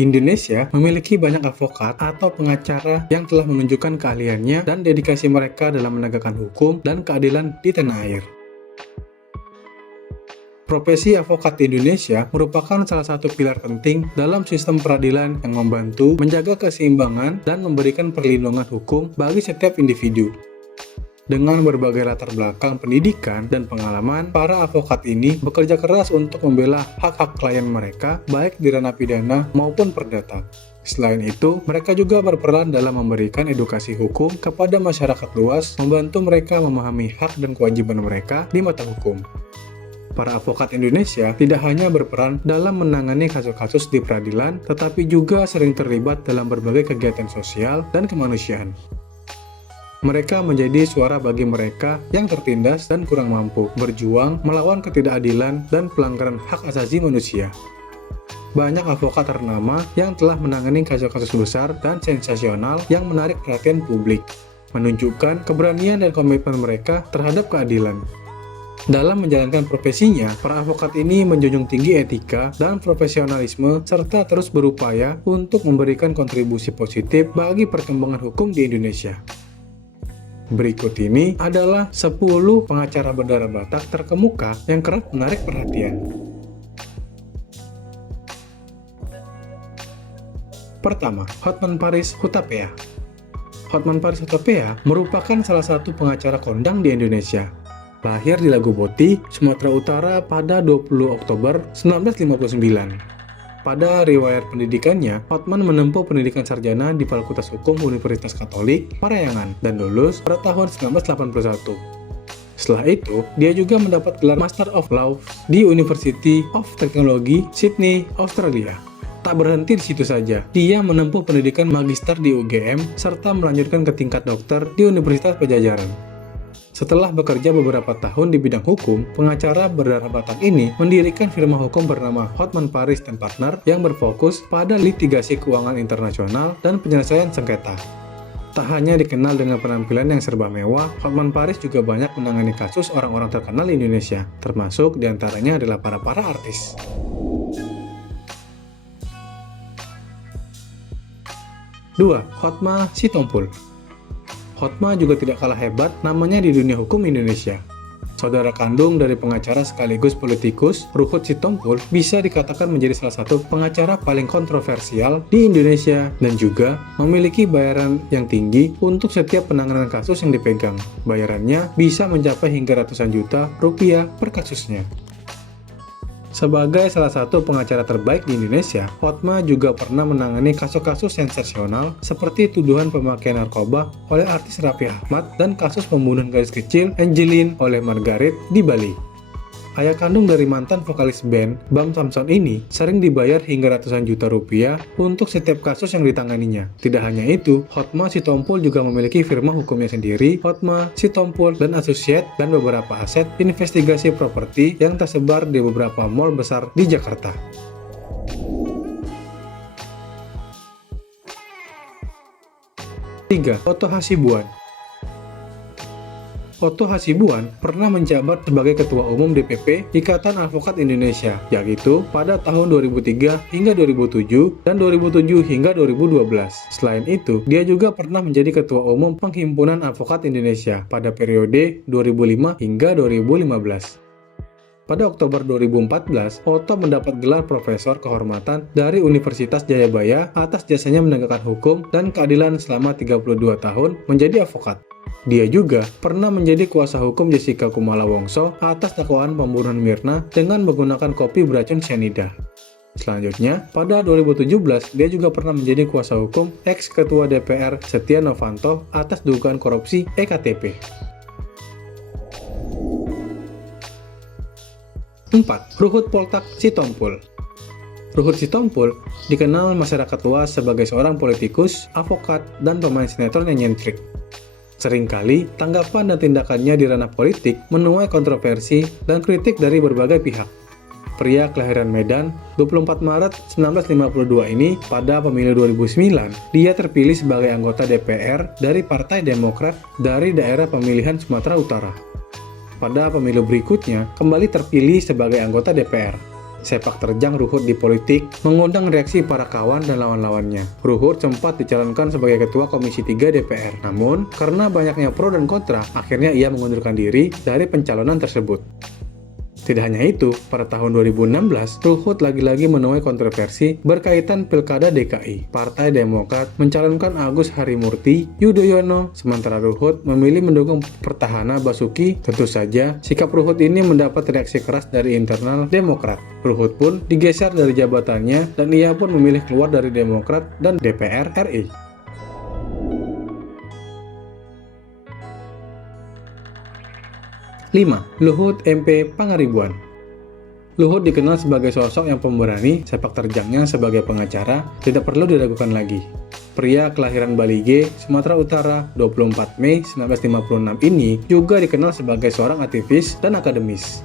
Indonesia memiliki banyak advokat atau pengacara yang telah menunjukkan keahliannya dan dedikasi mereka dalam menegakkan hukum dan keadilan di tanah air. Profesi advokat di Indonesia merupakan salah satu pilar penting dalam sistem peradilan yang membantu menjaga keseimbangan dan memberikan perlindungan hukum bagi setiap individu. Dengan berbagai latar belakang pendidikan dan pengalaman, para advokat ini bekerja keras untuk membela hak-hak klien mereka, baik di ranah pidana maupun perdata. Selain itu, mereka juga berperan dalam memberikan edukasi hukum kepada masyarakat luas, membantu mereka memahami hak dan kewajiban mereka di mata hukum. Para advokat Indonesia tidak hanya berperan dalam menangani kasus-kasus di peradilan, tetapi juga sering terlibat dalam berbagai kegiatan sosial dan kemanusiaan. Mereka menjadi suara bagi mereka yang tertindas dan kurang mampu, berjuang melawan ketidakadilan dan pelanggaran hak asasi manusia. Banyak advokat ternama yang telah menangani kasus-kasus besar dan sensasional yang menarik perhatian publik, menunjukkan keberanian dan komitmen mereka terhadap keadilan. Dalam menjalankan profesinya, para advokat ini menjunjung tinggi etika dan profesionalisme serta terus berupaya untuk memberikan kontribusi positif bagi perkembangan hukum di Indonesia. Berikut ini adalah 10 pengacara berdarah Batak terkemuka yang kerap menarik perhatian. Pertama, Hotman Paris Hutapea. Hotman Paris Hutapea merupakan salah satu pengacara kondang di Indonesia. Lahir di Laguboti, Sumatera Utara pada 20 Oktober 1959. Pada riwayat pendidikannya, Hotman menempuh pendidikan sarjana di Fakultas Hukum Universitas Katolik, Parahyangan, dan lulus pada tahun 1981. Setelah itu, dia juga mendapat gelar Master of Law di University of Technology, Sydney, Australia. Tak berhenti di situ saja, dia menempuh pendidikan magister di UGM, serta melanjutkan ke tingkat dokter di Universitas Pajajaran. Setelah bekerja beberapa tahun di bidang hukum, pengacara berdarah Batak ini mendirikan firma hukum bernama Hotman Paris & Partner yang berfokus pada litigasi keuangan internasional dan penyelesaian sengketa. Tak hanya dikenal dengan penampilan yang serba mewah, Hotman Paris juga banyak menangani kasus orang-orang terkenal di Indonesia, termasuk diantaranya adalah para artis. Dua, Hotma Sitompul. Hotma juga tidak kalah hebat namanya di dunia hukum Indonesia. Saudara kandung dari pengacara sekaligus politikus, Ruhut Sitompul bisa dikatakan menjadi salah satu pengacara paling kontroversial di Indonesia dan juga memiliki bayaran yang tinggi untuk setiap penanganan kasus yang dipegang. Bayarannya bisa mencapai hingga ratusan juta rupiah per kasusnya. Sebagai salah satu pengacara terbaik di Indonesia, Hotma juga pernah menangani kasus-kasus sensasional seperti tuduhan pemakaian narkoba oleh artis Raffi Ahmad dan kasus pembunuhan gadis kecil Angeline oleh Margaret di Bali. Ayah kandung dari mantan vokalis band, Bam Samson ini sering dibayar hingga ratusan juta rupiah untuk setiap kasus yang ditanganinya. Tidak hanya itu, Hotma Sitompul juga memiliki firma hukumnya sendiri, Hotma Sitompul dan Associate, dan beberapa aset investigasi properti yang tersebar di beberapa mall besar di Jakarta. Tiga, Otto Hasibuan. Otto Hasibuan pernah menjabat sebagai Ketua Umum DPP Ikatan Advokat Indonesia, yaitu pada tahun 2003 hingga 2007 dan 2007 hingga 2012. Selain itu, dia juga pernah menjadi Ketua Umum Penghimpunan Advokat Indonesia pada periode 2005 hingga 2015. Pada Oktober 2014, Otto mendapat gelar Profesor Kehormatan dari Universitas Jayabaya atas jasanya menegakkan hukum dan keadilan selama 32 tahun menjadi advokat. Dia juga pernah menjadi kuasa hukum Jessica Kumala Wongso atas dakwaan pembunuhan Mirna dengan menggunakan kopi beracun cyanida. Selanjutnya, pada 2017, dia juga pernah menjadi kuasa hukum ex-ketua DPR Setia Novanto atas dugaan korupsi EKTP. 4. Ruhut Poltak Sitompul. Ruhut Sitompul dikenal masyarakat luas sebagai seorang politikus, advokat, dan pemain sinetron yang nyentrik. Seringkali, tanggapan dan tindakannya di ranah politik menuai kontroversi dan kritik dari berbagai pihak. Pria kelahiran Medan, 24 Maret 1952 ini, pada pemilu 2009, dia terpilih sebagai anggota DPR dari Partai Demokrat dari daerah pemilihan Sumatera Utara. Pada pemilu berikutnya, kembali terpilih sebagai anggota DPR. Sepak terjang Ruhut di politik mengundang reaksi para kawan dan lawan-lawannya. Ruhut sempat dicalonkan sebagai Ketua Komisi 3 DPR, namun karena banyaknya pro dan kontra, akhirnya ia mengundurkan diri dari pencalonan tersebut. Tidak hanya itu, pada tahun 2016, Ruhut lagi-lagi menuai kontroversi berkaitan Pilkada DKI. Partai Demokrat mencalonkan Agus Harimurti Yudhoyono, sementara Ruhut memilih mendukung petahana Basuki. Tentu saja, sikap Ruhut ini mendapat reaksi keras dari internal Demokrat. Ruhut pun digeser dari jabatannya dan ia pun memilih keluar dari Demokrat dan DPR RI. 5. Luhut MP Pangaribuan. Luhut dikenal sebagai sosok yang pemberani, sepak terjangnya sebagai pengacara tidak perlu diragukan lagi. Pria kelahiran Balige, Sumatera Utara, 24 Mei 1956 ini juga dikenal sebagai seorang aktivis dan akademis.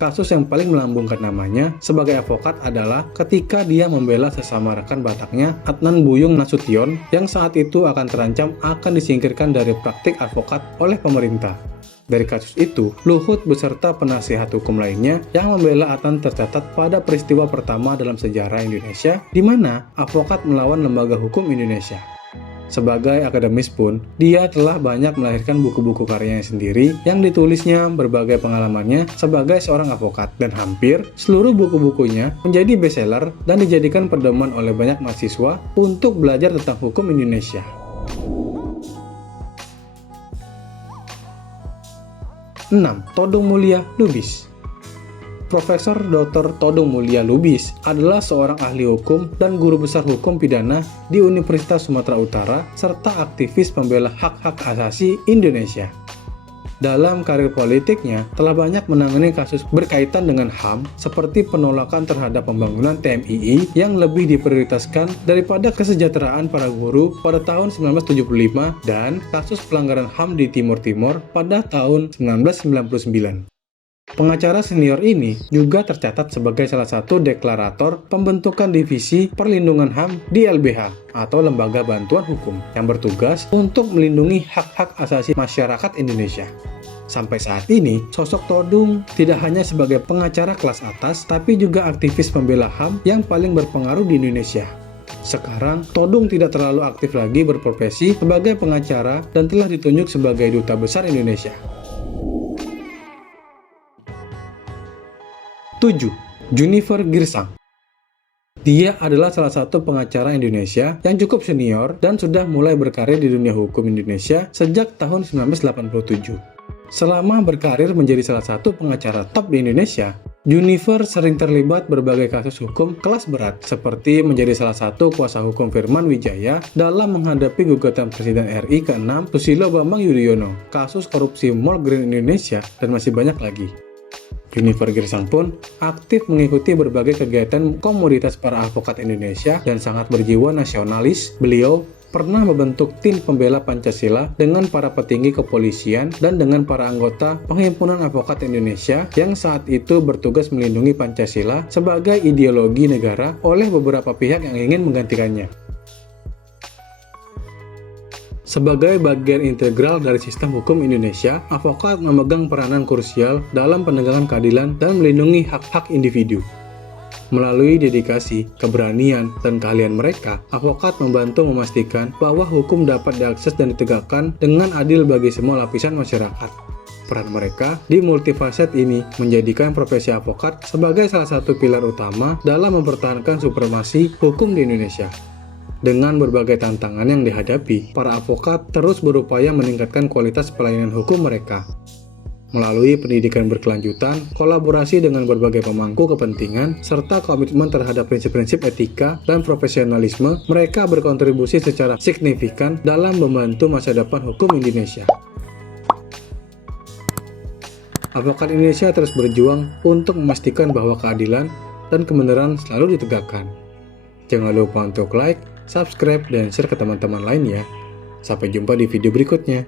Kasus yang paling melambungkan namanya sebagai advokat adalah ketika dia membela sesama rekan Bataknya, Adnan Buyung Nasution, yang saat itu akan terancam akan disingkirkan dari praktik advokat oleh pemerintah. Dari kasus itu, Luhut beserta penasihat hukum lainnya yang membela Adnan tercatat pada peristiwa pertama dalam sejarah Indonesia, di mana advokat melawan lembaga hukum Indonesia. Sebagai akademis pun, dia telah banyak melahirkan buku-buku karyanya sendiri yang ditulisnya berbagai pengalamannya sebagai seorang advokat, dan hampir seluruh buku-bukunya menjadi bestseller dan dijadikan pedoman oleh banyak mahasiswa untuk belajar tentang hukum Indonesia. 6. Todung Mulya Lubis. Profesor Dr. Todung Mulya Lubis adalah seorang ahli hukum dan guru besar hukum pidana di Universitas Sumatera Utara serta aktivis pembela hak-hak asasi Indonesia. Dalam karir politiknya, telah banyak menangani kasus berkaitan dengan HAM seperti penolakan terhadap pembangunan TMII yang lebih diprioritaskan daripada kesejahteraan para guru pada tahun 1975 dan kasus pelanggaran HAM di Timur Timur pada tahun 1999. Pengacara senior ini juga tercatat sebagai salah satu deklarator pembentukan Divisi Perlindungan HAM di LBH atau Lembaga Bantuan Hukum yang bertugas untuk melindungi hak-hak asasi masyarakat Indonesia. Sampai saat ini, sosok Todung tidak hanya sebagai pengacara kelas atas, tapi juga aktivis pembela HAM yang paling berpengaruh di Indonesia. Sekarang, Todung tidak terlalu aktif lagi berprofesi sebagai pengacara dan telah ditunjuk sebagai Duta Besar Indonesia. 7. Junifer Girsang. Dia adalah salah satu pengacara Indonesia yang cukup senior dan sudah mulai berkarir di dunia hukum Indonesia sejak tahun 1987. Selama berkarir menjadi salah satu pengacara top di Indonesia, Junifer sering terlibat berbagai kasus hukum kelas berat, seperti menjadi salah satu kuasa hukum Firman Wijaya dalam menghadapi gugatan Presiden RI ke-6 Susilo Bambang Yudhoyono, kasus korupsi Mall Grand Indonesia, dan masih banyak lagi. Junifer Girsang pun aktif mengikuti berbagai kegiatan komunitas para advokat Indonesia dan sangat berjiwa nasionalis. Beliau pernah membentuk tim pembela Pancasila dengan para petinggi kepolisian dan dengan para anggota Perhimpunan Advokat Indonesia yang saat itu bertugas melindungi Pancasila sebagai ideologi negara oleh beberapa pihak yang ingin menggantikannya. Sebagai bagian integral dari sistem hukum Indonesia, advokat memegang peranan krusial dalam penegakan keadilan dan melindungi hak-hak individu. Melalui dedikasi, keberanian, dan keahlian mereka, advokat membantu memastikan bahwa hukum dapat diakses dan ditegakkan dengan adil bagi semua lapisan masyarakat. Peran mereka di multifaset ini menjadikan profesi advokat sebagai salah satu pilar utama dalam mempertahankan supremasi hukum di Indonesia. Dengan berbagai tantangan yang dihadapi, para advokat terus berupaya meningkatkan kualitas pelayanan hukum mereka. Melalui pendidikan berkelanjutan, kolaborasi dengan berbagai pemangku kepentingan, serta komitmen terhadap prinsip-prinsip etika dan profesionalisme, mereka berkontribusi secara signifikan dalam membantu masa depan hukum Indonesia. Advokat Indonesia terus berjuang untuk memastikan bahwa keadilan dan kebenaran selalu ditegakkan. Jangan lupa untuk like, subscribe, dan share ke teman-teman lain ya. Sampai jumpa di video berikutnya.